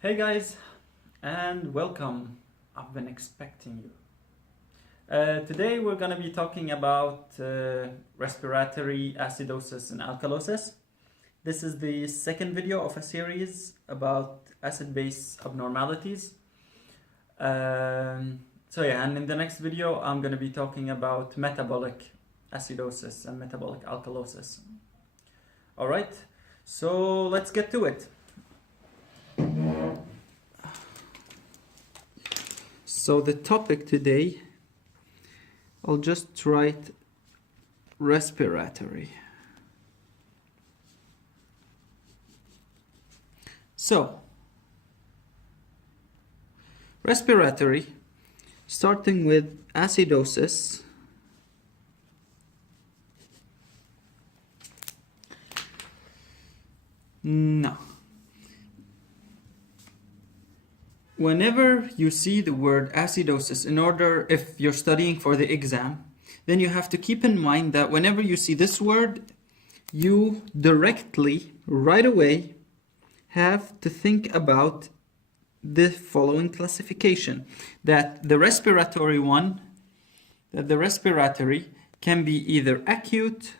Hey guys, and welcome. I've been expecting you. Today we're going to be talking about respiratory acidosis and alkalosis. This is the second video of a series about acid-base abnormalities. And in the next video I'm going to be talking about metabolic acidosis and metabolic alkalosis. Alright, so let's get to it. So the topic today, I'll just write respiratory. So, respiratory, starting with acidosis. No. Whenever you see the word acidosis, if you're studying for the exam, then you have to keep in mind that whenever you see this word, you directly, right away, have to think about the following classification. That the respiratory can be either acute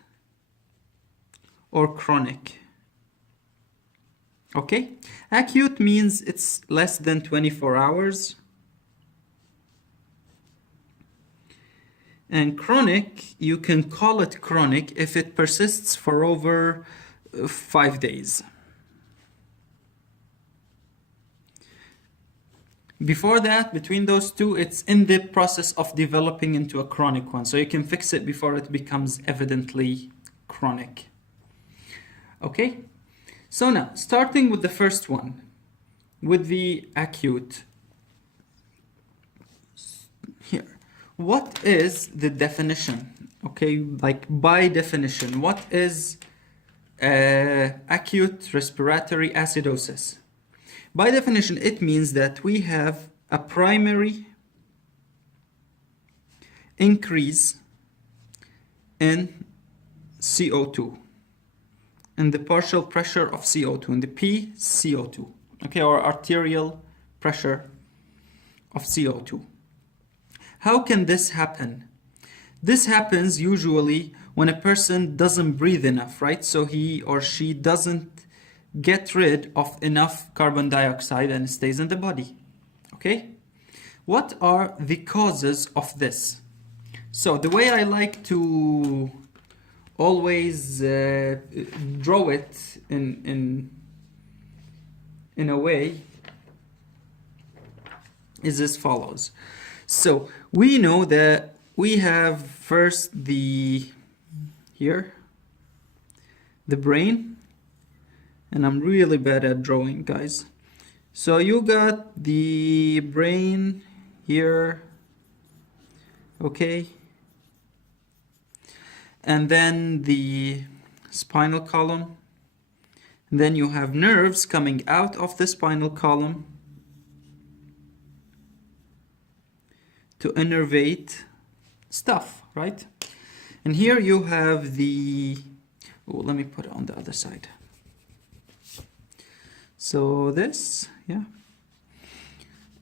or chronic. Okay, acute means it's less than 24 hours. And chronic, you can call it chronic if it persists for over 5 days. Before that, between those two, it's in the process of developing into a chronic one. So you can fix it before it becomes evidently chronic. Okay? So now, starting with the first one, with the acute. Here, what is the definition? Okay, like by definition, what is acute respiratory acidosis? By definition, it means that we have a primary increase in CO2. And the partial pressure of CO2, and the PCO2, okay, or arterial pressure of CO2. How can this happen? This happens usually when a person doesn't breathe enough, right? So he or she doesn't get rid of enough carbon dioxide and it stays in the body, okay? What are the causes of this? So the way I like to always draw it in a way is as follows. So we know that we have first the brain, and I'm really bad at drawing, guys. So you got the brain here, okay? And then the spinal column. And then you have nerves coming out of the spinal column to innervate stuff, right? And here you have let me put it on the other side. So this, yeah.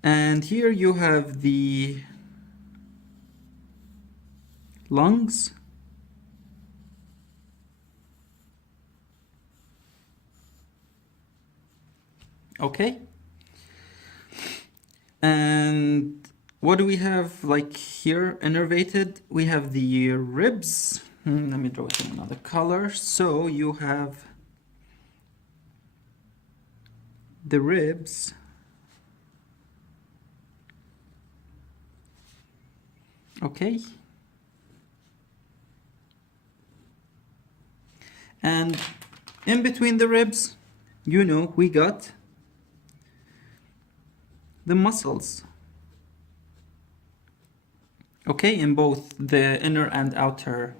And here you have the lungs. Okay, and what do we have like here innervated? We have the ribs. Let me draw it in another color. So you have the ribs. Okay, and in between the ribs, you know, we got the muscles, okay, in both the inner and outer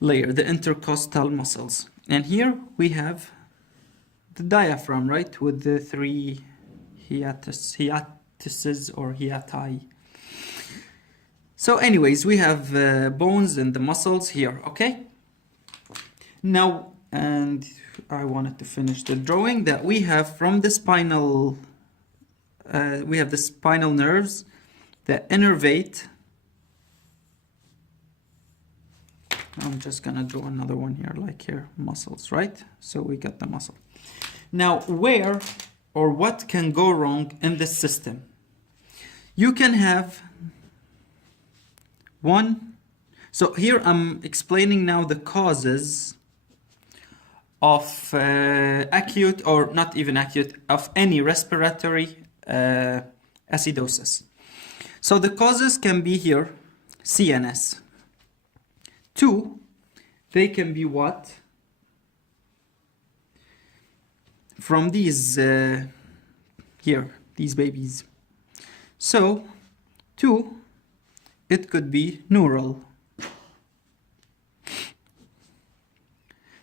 layer, the intercostal muscles. And here we have the diaphragm, right, with the 3 hiatuses or hiati. So anyways, we have bones and the muscles here, okay? Now, and I wanted to finish the drawing that we have from the spinal we have the spinal nerves that innervate. I'm just gonna draw another one here, like here, muscles, right? So we got the muscle. Now, where or what can go wrong in this system? You can have one. So here I'm explaining now the causes of acute, or not even acute, of any respiratory acidosis. So the causes can be here CNS. Two, they can be what? From these here, these babies. So, two, it could be neural.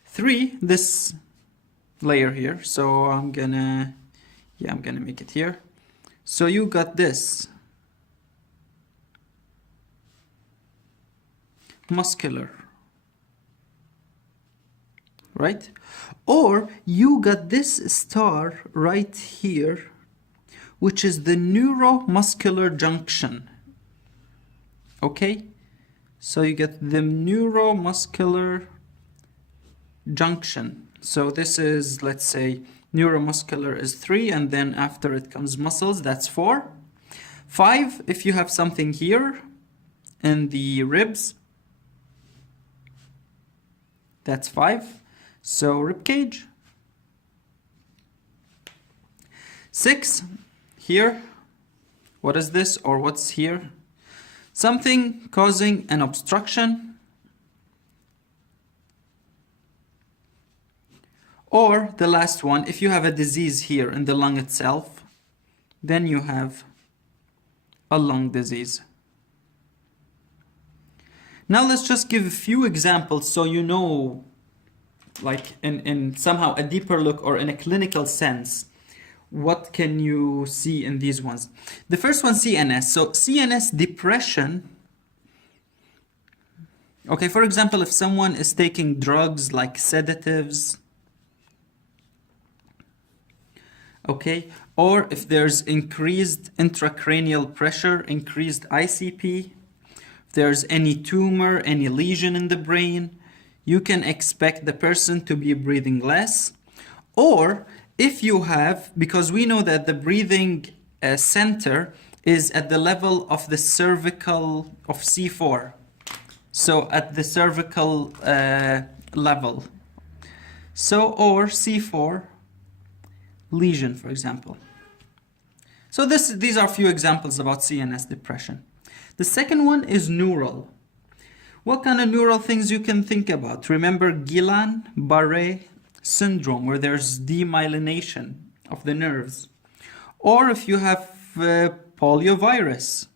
Three, this layer here. So I'm gonna make it here. So you got this. Muscular. Right? Or you got this star right here, which is the neuromuscular junction. Okay? So you get the neuromuscular junction. So this is, let's say, neuromuscular is 3, and then after it comes muscles, that's 4. 5, if you have something here in the ribs, that's 5. So rib cage. 6, here, what is this, or what's here? Something causing an obstruction, or the last one, if you have a disease here in the lung itself, then you have a lung disease. Now let's just give a few examples so you know, like in somehow a deeper look or in a clinical sense, what can you see in these ones. The first one, CNS. So CNS depression. Okay, for example, if someone is taking drugs like sedatives, okay, or if there's increased intracranial pressure, increased ICP, if there's any tumor, any lesion in the brain, you can expect the person to be breathing less. Or if you have, because we know that the breathing center is at the level of the cervical of C4. So at the cervical level. So, or C4 lesion, for example. So these are a few examples about CNS depression. The second one is neural. What kind of neural things you can think about? Remember Guillain-Barré syndrome, where there's demyelination of the nerves. Or if you have poliovirus,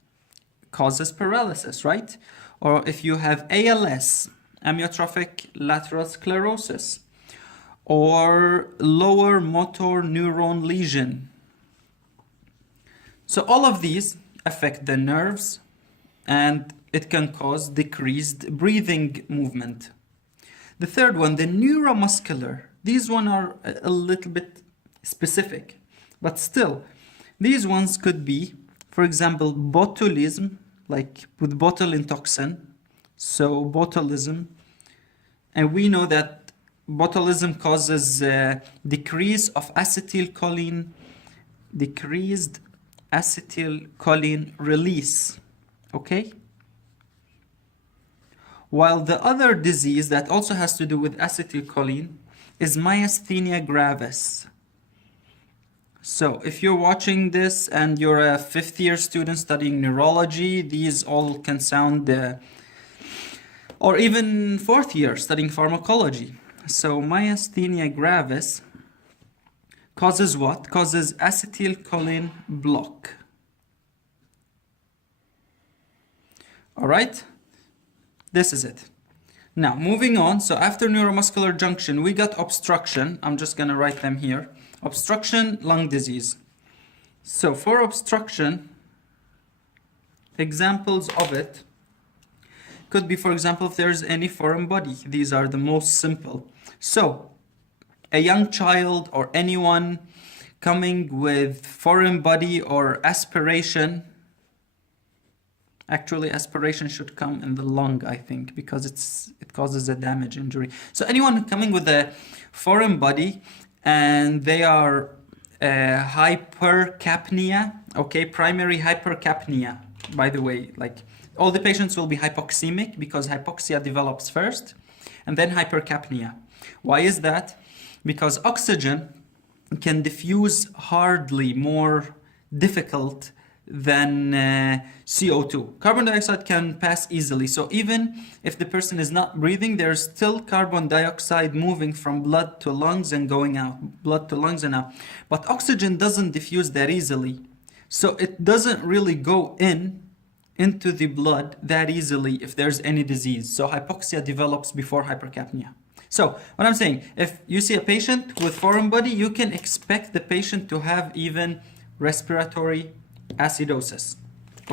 causes paralysis, right? Or if you have ALS, amyotrophic lateral sclerosis, or lower motor neuron lesion. So all of these affect the nerves, and it can cause decreased breathing movement. The third one, the neuromuscular. These ones are a little bit specific, but still, these ones could be, for example, botulism, like with botulinum toxin. So botulism, and we know that botulism causes decrease of acetylcholine, decreased acetylcholine release, okay? While the other disease that also has to do with acetylcholine is myasthenia gravis. So if you're watching this and you're a 5th year student studying neurology, these all can sound, or even 4th year studying pharmacology. So myasthenia gravis causes what? Causes acetylcholine block. All right, this is it. Now moving on, so after neuromuscular junction, we got obstruction. I'm just gonna write them here. Obstruction, lung disease. So for obstruction, examples of it could be, for example, if there's any foreign body. These are the most simple. So a young child or anyone coming with foreign body or aspiration. Actually, aspiration should come in the lung, I think, because it causes a damage injury. So anyone coming with a foreign body and they are hypercapnia, okay, primary hypercapnia, by the way, like all the patients will be hypoxemic because hypoxia develops first and then hypercapnia. Why is that? Because oxygen can diffuse hardly, more difficult than CO2. Carbon dioxide can pass easily. So even if the person is not breathing, there's still carbon dioxide moving from blood to lungs and going out, blood to lungs and out. But oxygen doesn't diffuse that easily. So it doesn't really go into the blood that easily if there's any disease. So hypoxia develops before hypercapnia. So what I'm saying, if you see a patient with foreign body, you can expect the patient to have even respiratory acidosis.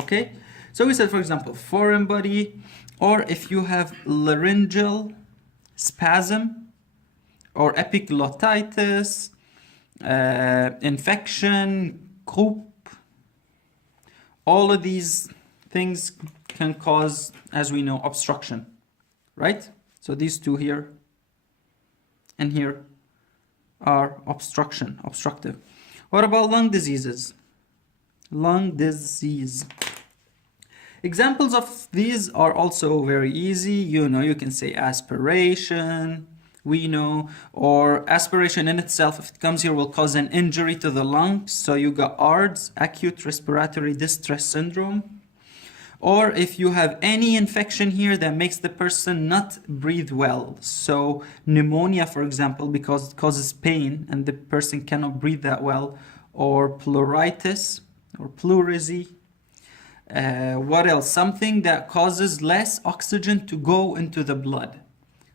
Okay, so we said, for example, foreign body, or if you have laryngeal spasm or epiglottitis, infection, croup, all of these things can cause, as we know, obstruction, right? So these two here and here are obstructive. What about lung diseases? Lung disease. Examples of these are also very easy. You can say aspiration, we know, or aspiration in itself, if it comes here, will cause an injury to the lungs. So you got ARDS, acute respiratory distress syndrome. Or if you have any infection here that makes the person not breathe well. So pneumonia, for example, because it causes pain and the person cannot breathe that well. Or pleuritis or pleurisy. What else? Something that causes less oxygen to go into the blood.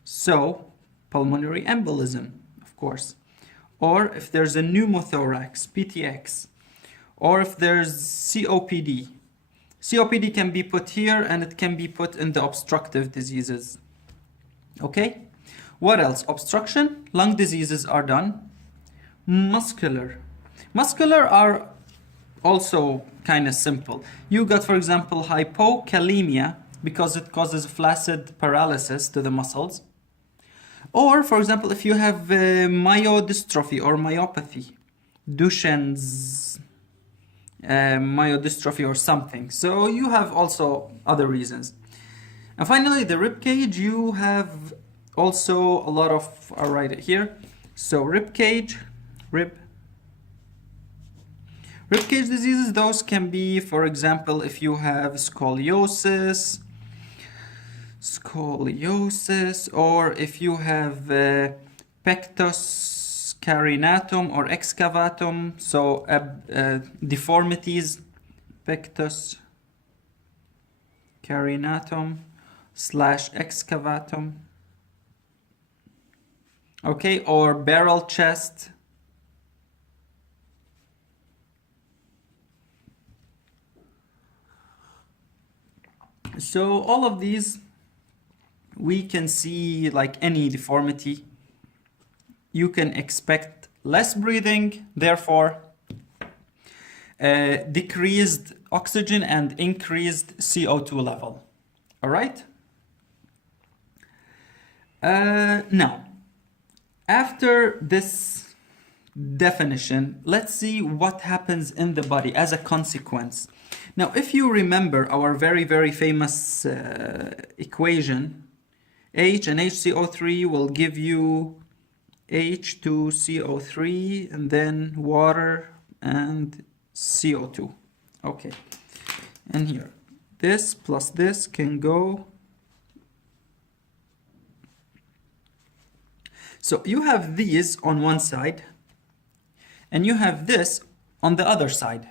So pulmonary embolism, of course. Or if there's a pneumothorax, PTX. Or if there's COPD. COPD can be put here and it can be put in the obstructive diseases. Okay? What else? Obstruction, lung diseases are done. Muscular. Muscular are also kind of simple. You got, for example, hypokalemia because it causes flaccid paralysis to the muscles. Or, for example, if you have myodystrophy or myopathy, Duchenne's myodystrophy or something. So you have also other reasons. And finally, the rib cage, you have also a lot of, I'll write it here. So rib cage diseases, those can be, for example, if you have scoliosis, or if you have pectus carinatum or excavatum, so deformities, pectus carinatum / excavatum, okay, or barrel chest. So all of these, we can see, like any deformity, you can expect less breathing, therefore decreased oxygen and increased CO2 level. All right? Now, after this definition, let's see what happens in the body as a consequence. Now, if you remember our very, very famous equation, H and HCO3 will give you H2CO3 and then water and CO2. Okay, and here, this plus this can go. So you have these on one side and you have this on the other side.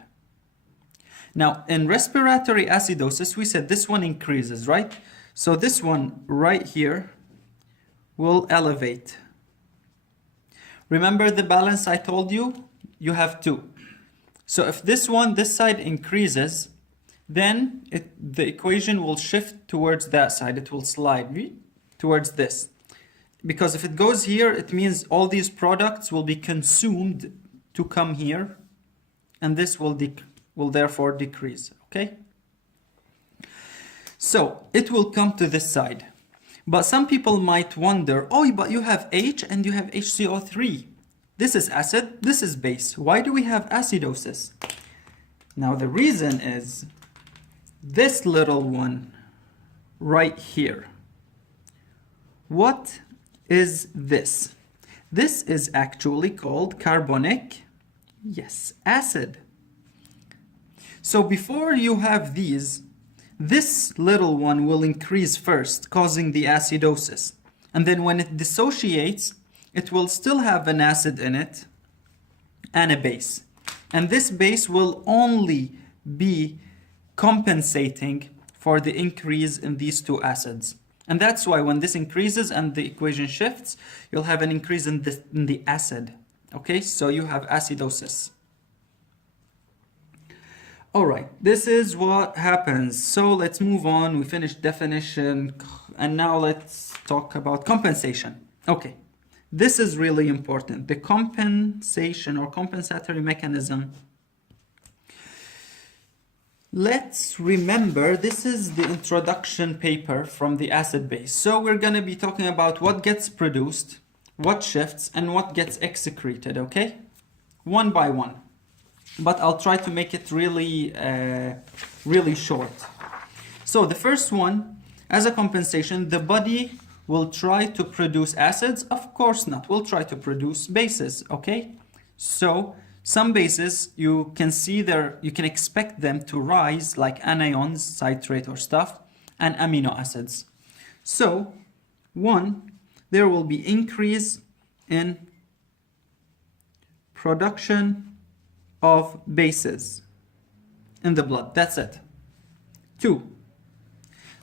Now, in respiratory acidosis, we said this one increases, right? So this one right here will elevate. Remember the balance I told you? You have two. So if this side increases, then the equation will shift towards that side. It will slide towards this. Because if it goes here, it means all these products will be consumed to come here. and this will therefore decrease, okay? So it will come to this side. But some people might wonder, oh, but you have H and you have HCO3. This is acid, this is base. Why do we have acidosis? Now the reason is this little one right here. What is this? This is actually called carbonic, yes, acid. So before you have these, this little one will increase first, causing the acidosis. And then when it dissociates, it will still have an acid in it and a base. And this base will only be compensating for the increase in these two acids. And that's why when this increases and the equation shifts, you'll have an increase in the acid. Okay, so you have acidosis. All right, this is what happens. So let's move on. We finished definition, and now let's talk about compensation. Okay, this is really important. The compensation or compensatory mechanism. Let's remember, this is the introduction paper from the acid base. So we're going to be talking about what gets produced, what shifts, and what gets excreted, okay? One by one. But I'll try to make it really short. So the first one, as a compensation, the body will try to produce acids. Of course not. We'll try to produce bases, okay? So some bases, you can see there, you can expect them to rise like anions, citrate or stuff, and amino acids. So one, there will be increase in production of bases in the blood. That's it. Two,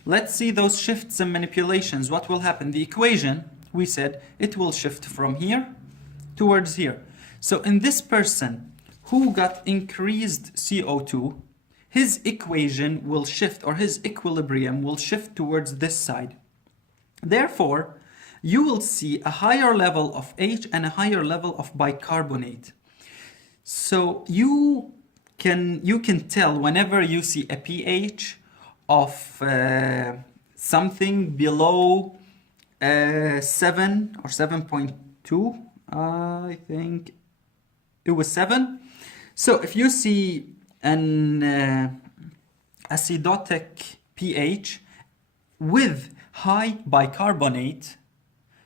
let's see those shifts and manipulations. What will happen? The equation, we said, it will shift from here towards here. So in this person who got increased CO2, his equation will shift, or his equilibrium will shift towards this side. Therefore, you will see a higher level of H and a higher level of bicarbonate. So you can tell whenever you see a pH of something below 7 or 7.2, I think it was 7. So if you see an acidotic pH with high bicarbonate,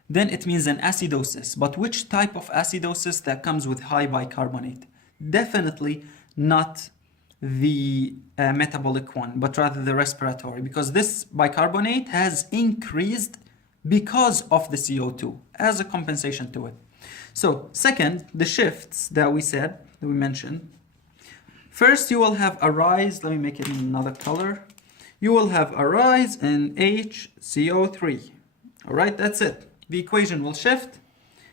then it means an acidosis. But which type of acidosis that comes with high bicarbonate? Definitely not the metabolic one, but rather the respiratory, because this bicarbonate has increased because of the CO2 as a compensation to it. So second, the shifts that we said, that we mentioned. First, you will have a rise. Let me make it in another color. You will have a rise in HCO3. All right, that's it. The equation will shift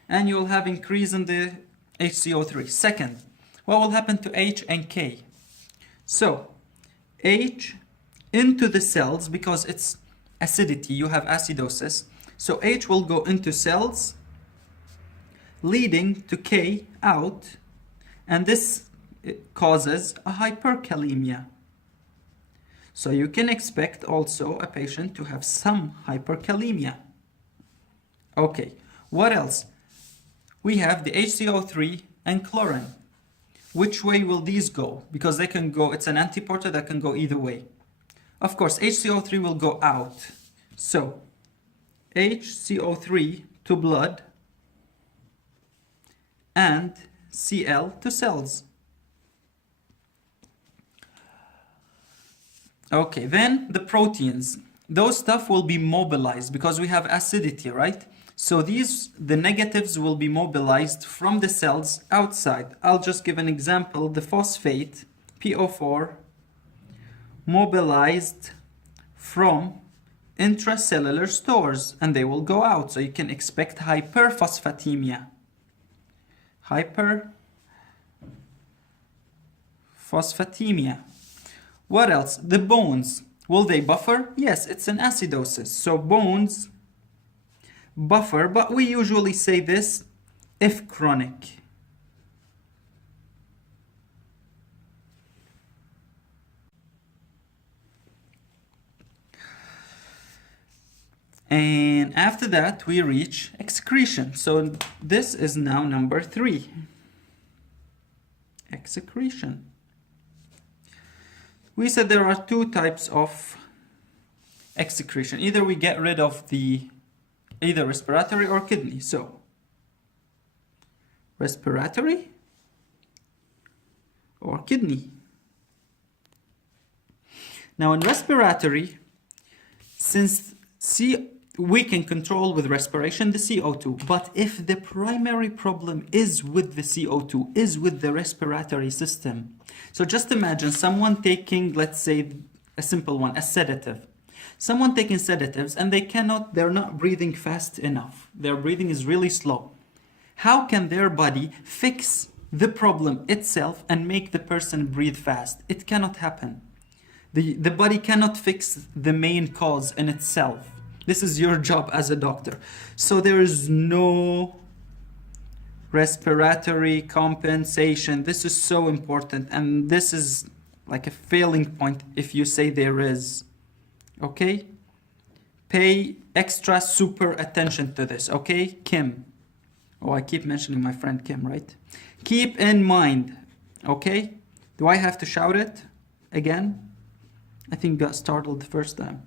and you will have increase in the HCO3. Second, what will happen to H and K? So H into the cells, because it's acidity, you have acidosis. So H will go into cells, leading to K out, and this causes a hyperkalemia. So you can expect also a patient to have some hyperkalemia. Okay, what else? We have the HCO3 and chlorine. Which way will these go? Because they can go, it's an antiporter that can go either way. Of course, HCO3 will go out. So, HCO3 to blood and Cl to cells. Okay, then the proteins. Those stuff will be mobilized because we have acidity, right? So the negatives will be mobilized from the cells outside. I'll just give an example. The phosphate, PO4, mobilized from intracellular stores, and they will go out. So you can expect hyperphosphatemia. Hyperphosphatemia. What else? The bones. Will they buffer? Yes, it's an acidosis. So bones buffer, but we usually say this if chronic. And after that, we reach excretion. So this is now number 3. Excretion. We said there are 2 types of excretion. Either we get rid of either respiratory or kidney. So respiratory or kidney. Now in respiratory, since we can control with respiration the CO2, but if the primary problem is with the CO2, is with the respiratory system. So just imagine someone taking, let's say, a simple one, a sedative. Someone taking sedatives and they're not breathing fast enough. Their breathing is really slow. How can their body fix the problem itself and make the person breathe fast? It cannot happen. The body cannot fix the main cause in itself. This is your job as a doctor. So there is no respiratory compensation. This is so important, and this is like a failing point if you say there is. Okay? Pay extra super attention to this. Okay? Kim. Oh, I keep mentioning my friend Kim, right? Keep in mind. Okay? Do I have to shout it again? I think got startled the first time.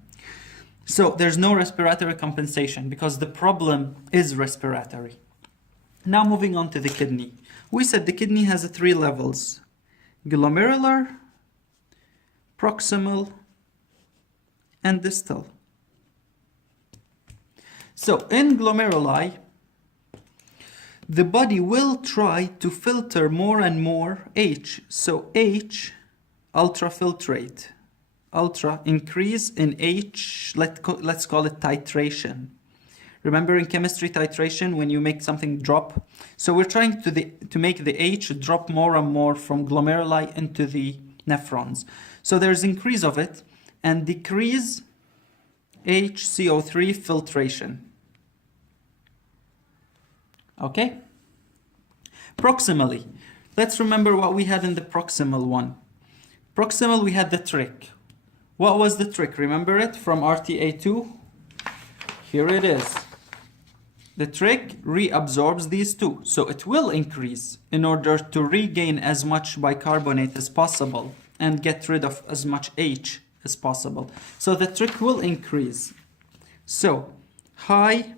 So there's no respiratory compensation because the problem is respiratory. Now moving on to the kidney. We said the kidney has 3 levels: glomerular, proximal, and distal. So in glomeruli, the body will try to filter more and more H. So H, ultrafiltrate. Ultra, increase in H, let's call it titration. Remember in chemistry titration when you make something drop? So we're trying to make the H drop more and more from glomeruli into the nephrons. So there's increase of it and decrease HCO3 filtration. Okay? Proximally. Let's remember what we had in the proximal one. Proximal, we had the trick. What was the trick? Remember it from RTA2? Here it is. The trick reabsorbs these 2. So it will increase in order to regain as much bicarbonate as possible and get rid of as much H as possible. So the trick will increase. So high,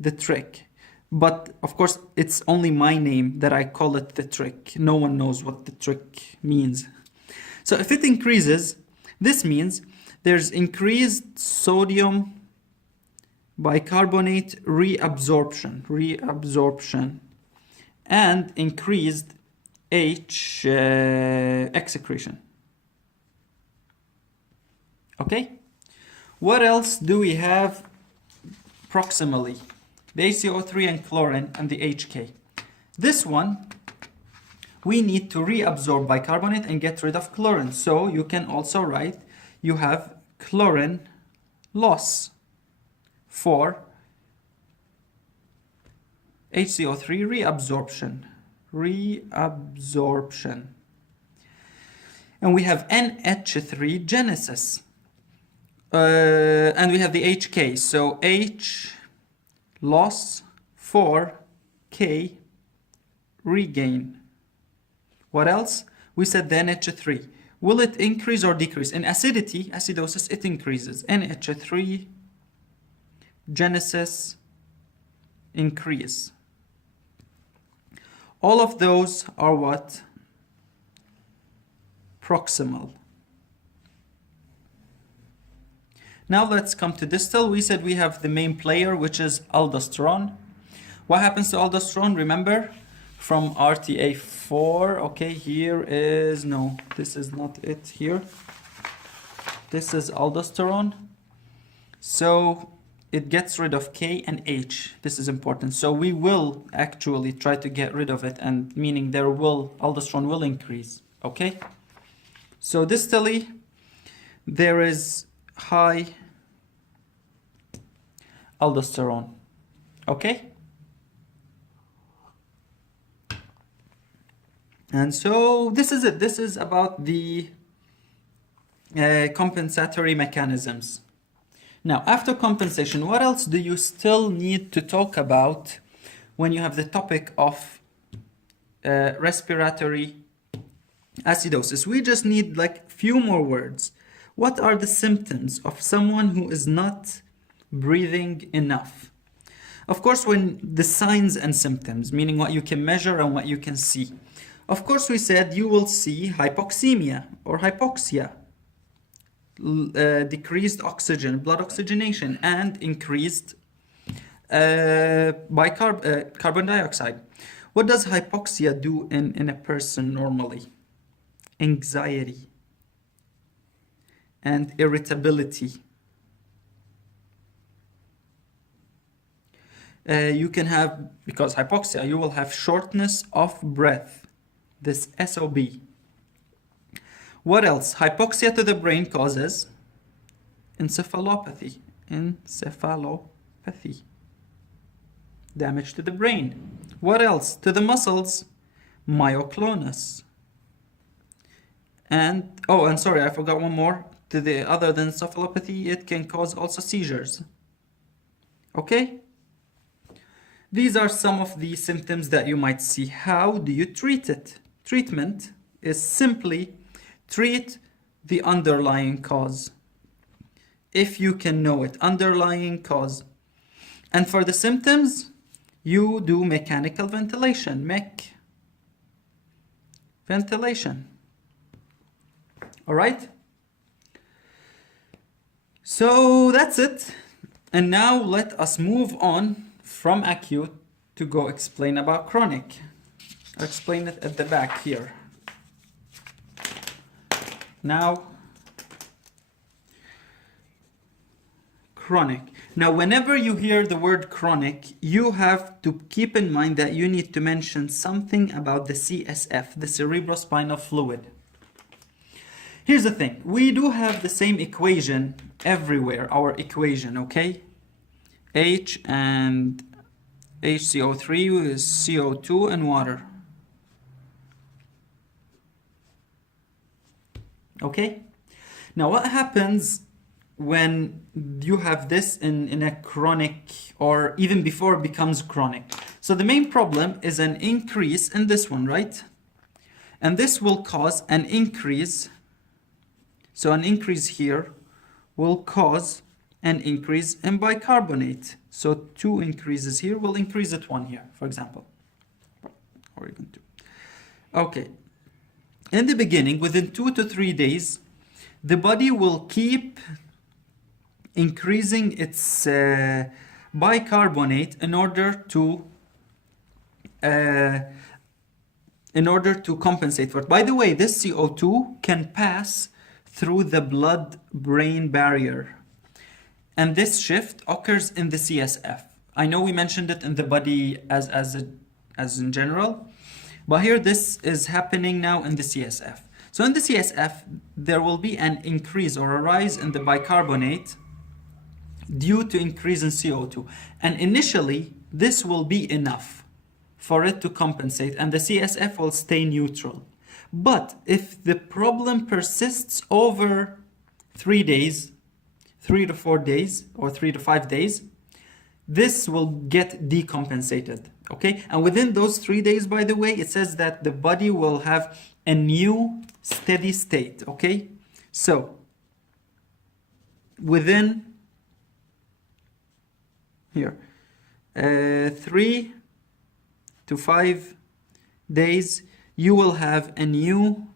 the trick. But of course, it's only my name that I call it the trick. No one knows what the trick means. So if it increases, this means there's increased sodium bicarbonate reabsorption, and increased H excretion. Okay? What else do we have proximally? The ACO3 and chlorine and the HK. This one, we need to reabsorb bicarbonate and get rid of chlorine. So you can also write, you have chlorine loss for HCO3 reabsorption. And we have NH3 genesis. And we have the HK. So H loss for K regain. What else? We said the NH3. Will it increase or decrease? In acidity, acidosis, it increases. NH3 genesis increase. All of those are what? Proximal. Now let's come to distal. We said we have the main player, which is aldosterone. What happens to aldosterone? Remember from RTA4. Okay, here is, no, this is not it here. This is aldosterone. So it gets rid of K and H. This is important. So we will actually try to get rid of it, and meaning aldosterone will increase. Okay? So distally, there is high aldosterone. Okay? And so this is it. This is about the compensatory mechanisms. Now, after compensation, what else do you still need to talk about when you have the topic of respiratory acidosis? We just need like few more words. What are the symptoms of someone who is not breathing enough? Of course, when the signs and symptoms, meaning what you can measure and what you can see. Of course, we said you will see hypoxemia or hypoxia, decreased oxygen, blood oxygenation, and increased carbon dioxide. What does hypoxia do in a person normally? Anxiety and irritability. You can have, because hypoxia, you will have shortness of breath, this SOB. What else? Hypoxia to the brain causes encephalopathy. Encephalopathy. Damage to the brain. What else? To the muscles, myoclonus. And sorry, I forgot one more. To the other than encephalopathy, it can cause also seizures. Okay? These are some of the symptoms that you might see. How do you treat it? Treatment is simply treat the underlying cause. If you can know it, underlying cause. And for the symptoms, you do mechanical ventilation, ventilation. All right? So that's it. And now let us move on from acute to go explain about chronic. I'll explain it at the back here. Now, chronic. Now, whenever you hear the word chronic, you have to keep in mind that you need to mention something about the CSF, the cerebrospinal fluid. Here's the thing. We do have the same equation everywhere, our equation, okay? H and HCO3 is CO2 and water. Okay? Now what happens when you have this in a chronic, or even before it becomes chronic? So the main problem is an increase in this one, right? And this will cause an increase. So an increase here will cause an increase in bicarbonate. So 2 increases here will increase it 1 here, for example. Or even 2. Okay. In the beginning, within 2 to 3 days, the body will keep increasing its bicarbonate in order to compensate for it. By the way, this CO2 can pass through the blood-brain barrier. And this shift occurs in the CSF. I know we mentioned it in the body as in general, but here this is happening now in the CSF. So in the CSF, there will be an increase or a rise in the bicarbonate due to increase in CO2. And initially, this will be enough for it to compensate, and the CSF will stay neutral. But if the problem persists over 3 days, 3 to 4 days, or 3 to 5 days, this will get decompensated, okay? And within those 3 days, by the way, it says that the body will have a new steady state, okay? So, within, here, 3 to 5 days, you will have a new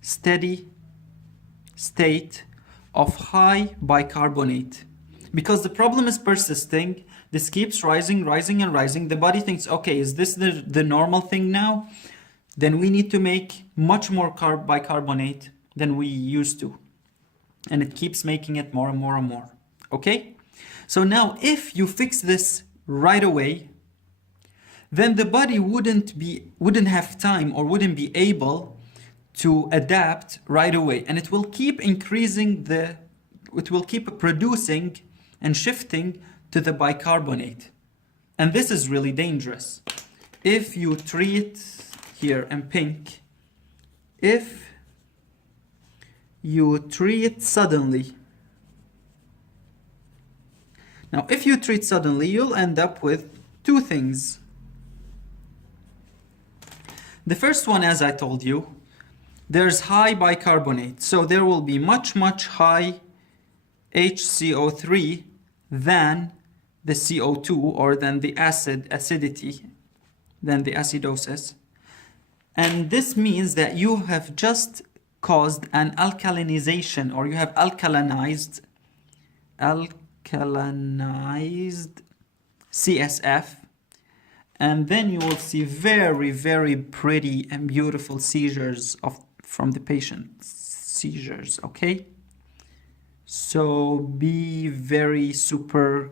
steady state of high bicarbonate. Because the problem is persisting, this keeps rising, rising, and rising. The body thinks, okay, is this the normal thing now? Then we need to make much more bicarbonate than we used to. And it keeps making it more and more and more. Okay? So now, if you fix this right away, then the body wouldn't have time or wouldn't be able to adapt right away. And it will keep increasing it will keep producing and shifting to the bicarbonate. And this is really dangerous. If you treat, here in pink, if you treat suddenly Now, if you treat suddenly, you'll end up with two things. The first one, as I told you, there's high bicarbonate, so there will be much high HCO3 than the CO2 or than the acidity, than the acidosis. And this means that you have just caused an alkalinization, or you have alkalinized CSF, and then you will see very pretty and beautiful seizures from the patient. Seizures, okay? So be very super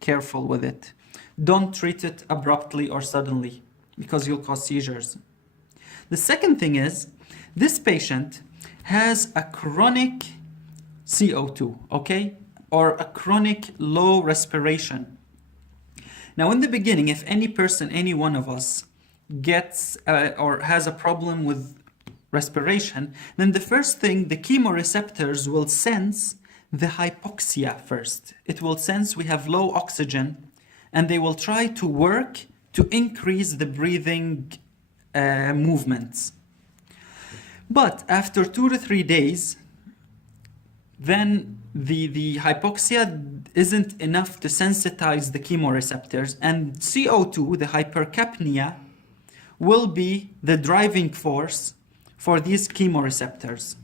careful with it. Don't treat it abruptly or suddenly because you'll cause seizures. The second thing is, this patient has a chronic CO2, okay? Or a chronic low respiration. Now, in the beginning, if any person, any one of us gets or has a problem with respiration, then the first thing, the chemoreceptors will sense the hypoxia first. It will sense we have low oxygen, and they will try to work to increase the breathing movements. But after 2 to 3 days, then the hypoxia isn't enough to sensitize the chemoreceptors, and CO2, the hypercapnia, will be the driving force for these chemoreceptors.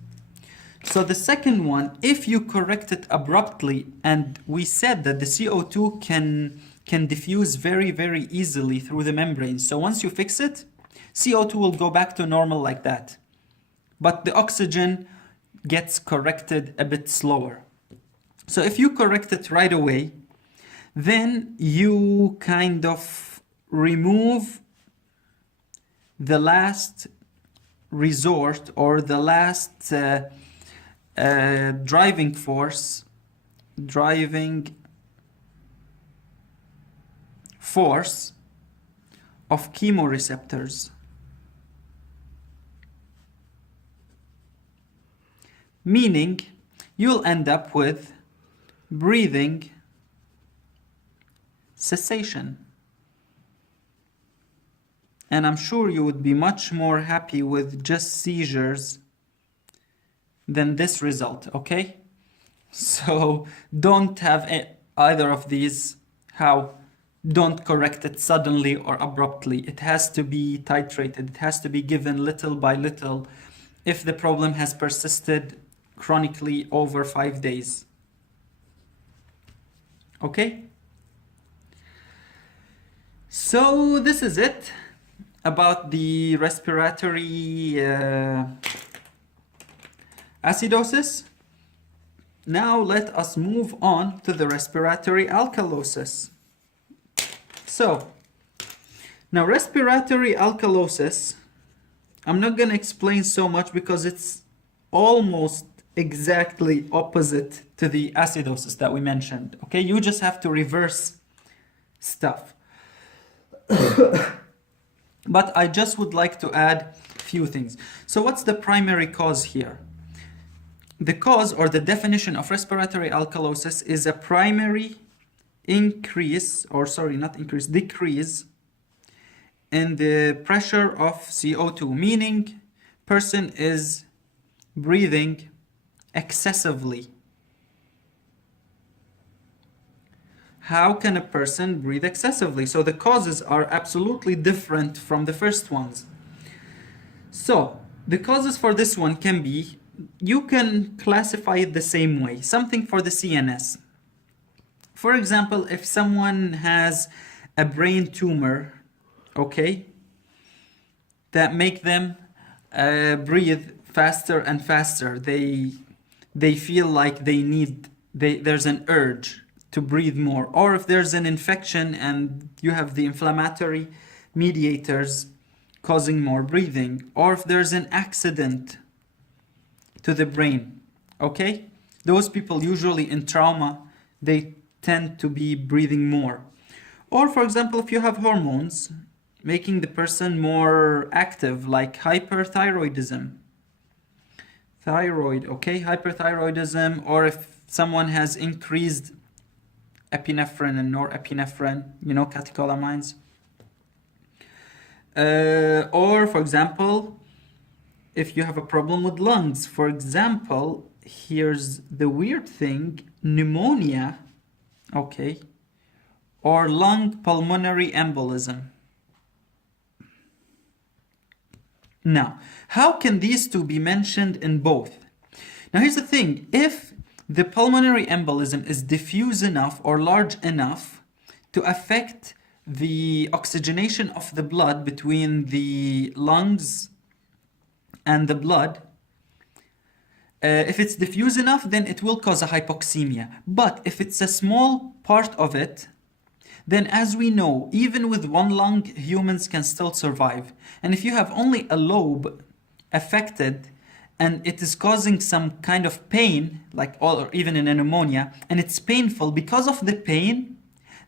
So the second one, if you correct it abruptly, and we said that the CO2 can diffuse very easily through the membrane. So once you fix it, CO2 will go back to normal like that. But the oxygen gets corrected a bit slower. So if you correct it right away, then you kind of remove the last resort or the last driving force of chemoreceptors. Meaning you'll end up with breathing cessation. And I'm sure you would be much more happy with just seizures than this result, okay? So don't have either of these. How? Don't correct it suddenly or abruptly. It has to be titrated. It has to be given little by little if the problem has persisted chronically over 5 days. Okay? So this is it about the respiratory acidosis. Now let us move on to the respiratory alkalosis. So, now respiratory alkalosis, I'm not going to explain so much because it's almost exactly opposite to the acidosis that we mentioned. Okay, you just have to reverse stuff. But I just would like to add a few things. So what's the primary cause here? The cause, or the definition of respiratory alkalosis, is a primary decrease in the pressure of CO2, meaning person is breathing excessively. How can a person breathe excessively? So the causes are absolutely different from the first ones. So the causes for this one can be, you can classify it the same way, something for the CNS. For example, if someone has a brain tumor, okay, that make them breathe faster and faster. They feel like there's an urge to breathe more. Or if there's an infection and you have the inflammatory mediators causing more breathing. Or if there's an accident to the brain, okay? Those people usually in trauma, they tend to be breathing more. Or for example, if you have hormones making the person more active, like hyperthyroidism. Thyroid, okay, hyperthyroidism, or if someone has increased epinephrine and norepinephrine, you know, catecholamines. Or, for example, if you have a problem with lungs, for example, here's the weird thing, pneumonia, okay, or lung pulmonary embolism. Now, how can these two be mentioned in both? Now, here's the thing. If the pulmonary embolism is diffuse enough or large enough to affect the oxygenation of the blood between the lungs and the blood, if it's diffuse enough, then it will cause a hypoxemia. But if it's a small part of it, then as we know, even with one lung, humans can still survive. And if you have only a lobe affected and it is causing some kind of pain, like or even in a pneumonia, and it's painful, because of the pain,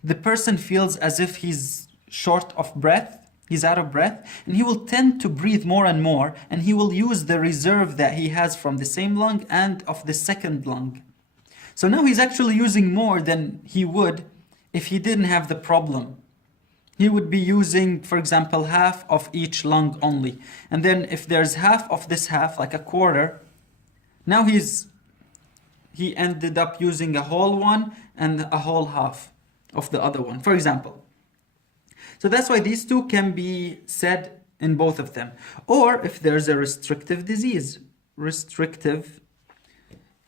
the person feels as if he's short of breath, he's out of breath, and he will tend to breathe more and more, and he will use the reserve that he has from the same lung and of the second lung. So now he's actually using more than he would if he didn't have the problem. He would be using, for example, half of each lung only. And then if there's half of this half, like a quarter, now he ended up using a whole one and a whole half of the other one, for example. So that's why these two can be said in both of them. Or if there's a restrictive disease, restrictive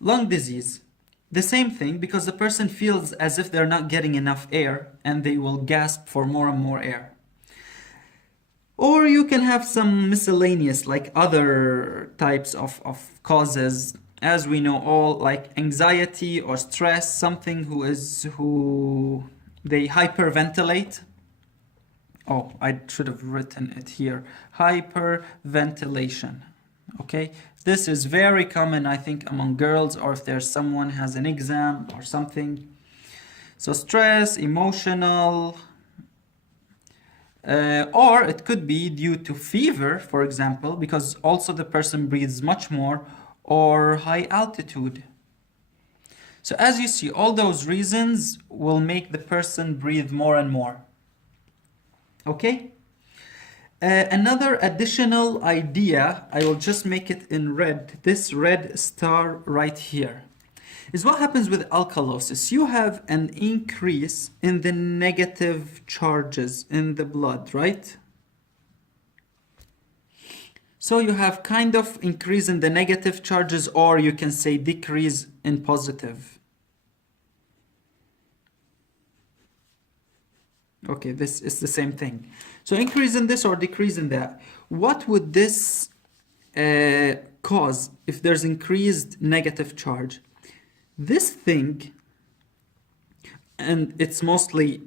lung disease, the same thing, because the person feels as if they're not getting enough air and they will gasp for more and more air. Or you can have some miscellaneous, like other types of causes, as we know all, like anxiety or stress, something who they hyperventilate. Oh, I should have written it here. Hyperventilation. Okay, this is very common, I think, among girls, or if there's someone has an exam or something. So stress, emotional, or it could be due to fever, for example, because also the person breathes much more, or high altitude. So as you see, all those reasons will make the person breathe more and more. Okay? Another additional idea, I will just make it in red, this red star right here, is what happens with alkalosis. You have an increase in the negative charges in the blood, right? So you have kind of increase in the negative charges, or you can say decrease in positive. Okay, this is the same thing. So increase in this or decrease in that. What would this cause if there's increased negative charge? This thing, and it's mostly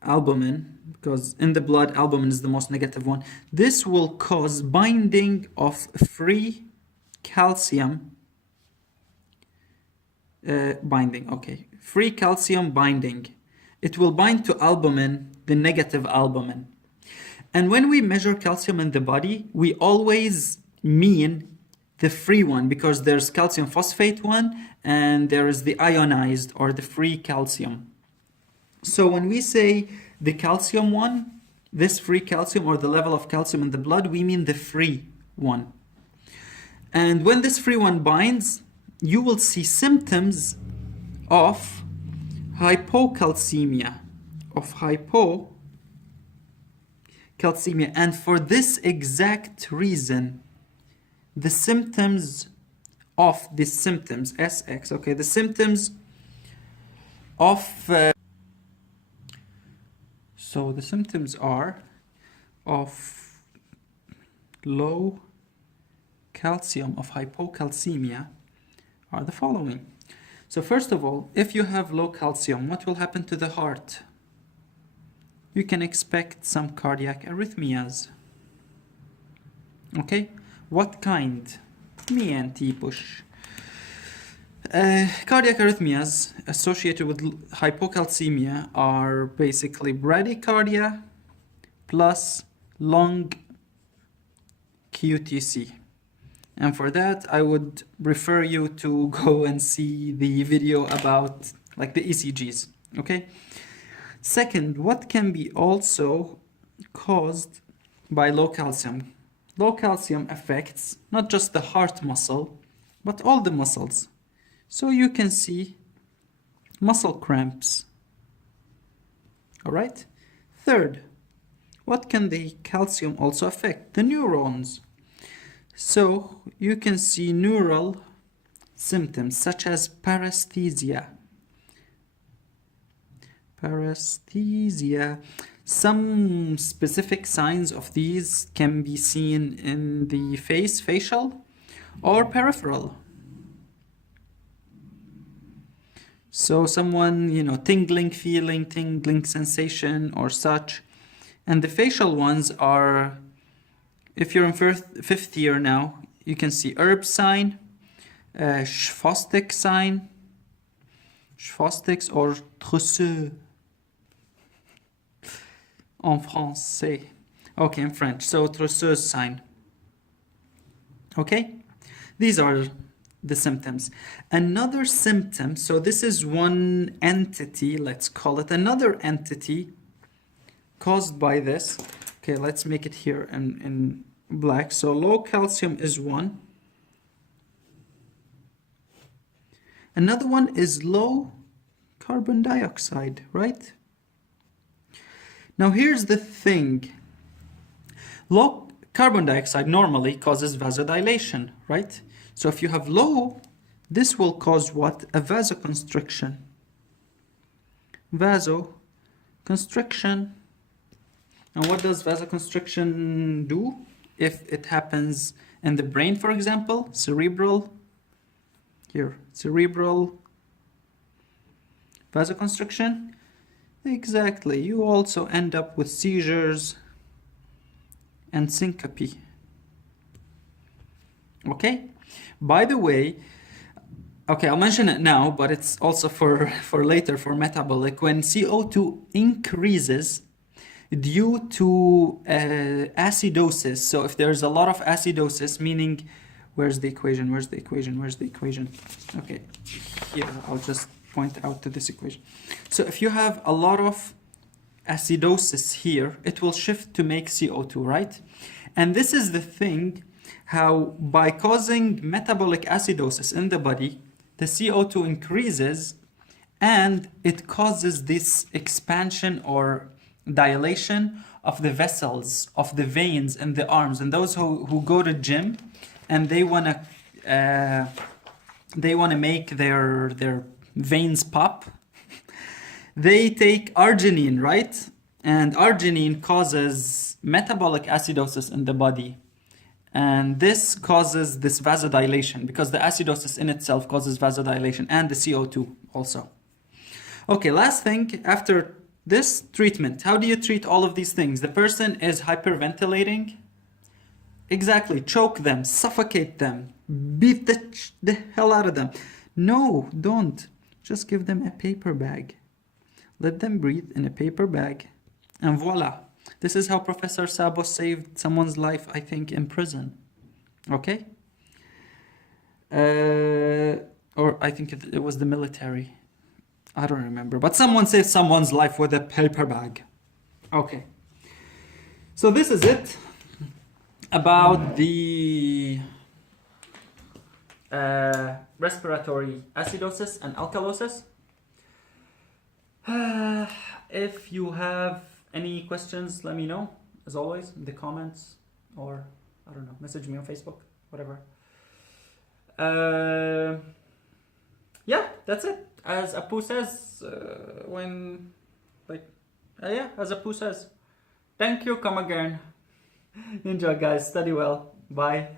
albumin, because in the blood, albumin is the most negative one. This will cause binding of free calcium free calcium binding. It will bind to albumin, the negative albumin. And when we measure calcium in the body, we always mean the free one, because there's calcium phosphate one and there is the ionized or the free calcium. So when we say the calcium one, this free calcium or the level of calcium in the blood, we mean the free one. And when this free one binds, you will see symptoms of hypocalcemia, and for this exact reason, the symptoms of the symptoms, SX, okay, the symptoms of, so the symptoms are of low calcium, of hypocalcemia, are the following. So first of all, if you have low calcium, what will happen to the heart? You can expect some cardiac arrhythmias. Okay, what kind? Me and T push. Cardiac arrhythmias associated with hypocalcemia are basically bradycardia plus long QTC. And for that, I would refer you to go and see the video about like the ECGs. Okay. Second, what can be also caused by low calcium? Low calcium affects not just the heart muscle, but all the muscles. So you can see muscle cramps. All right. Third, what can the calcium also affect? The neurons. So you can see neural symptoms such as paresthesia. Paresthesia. Some specific signs of these can be seen in the face, facial, or peripheral. So someone, tingling feeling, tingling sensation or such. And the facial ones are, if you're in fifth year now, you can see herb sign, Schwastik sign, Schwastiks or trousseux en français. Okay, in French. So trousseau sign. Okay, these are the symptoms. Another symptom, so this is one entity, let's call it another entity caused by this. Okay, let's make it here in black. So low calcium is one. Another one is low carbon dioxide, right? Now here's the thing. Low carbon dioxide normally causes vasodilation, right? So if you have low, this will cause what? A vasoconstriction. Vasoconstriction. And what does vasoconstriction do? If it happens in the brain, for example, cerebral vasoconstriction. Exactly. You also end up with seizures and syncope. Okay? By the way, okay, I'll mention it now, but it's also for later, for metabolic. When CO2 increases due to acidosis, so if there's a lot of acidosis, meaning, where's the equation? Okay, here, I'll just point out to this equation. So if you have a lot of acidosis here, it will shift to make CO2, right? And this is the thing, how by causing metabolic acidosis in the body, the CO2 increases and it causes this expansion or dilation of the vessels, of the veins in the arms. And those who go to gym and they wanna make their veins pop, they take arginine, right? And arginine causes metabolic acidosis in the body. And this causes this vasodilation because the acidosis in itself causes vasodilation and the CO2 also. Okay, last thing, after this treatment, how do you treat all of these things? The person is hyperventilating. Exactly, choke them, suffocate them, beat the hell out of them. No, don't. Just give them a paper bag. Let them breathe in a paper bag. And voila. This is how Professor Sabo saved someone's life, I think, in prison. Okay? Or I think it was the military. I don't remember. But someone saved someone's life with a paper bag. Okay. So this is it about the respiratory acidosis and alkalosis. If you have any questions, let me know, as always, in the comments, or, I don't know, message me on Facebook, whatever. Yeah, that's it. As Apu says, as Apu says, thank you, come again. Enjoy, guys, study well, bye.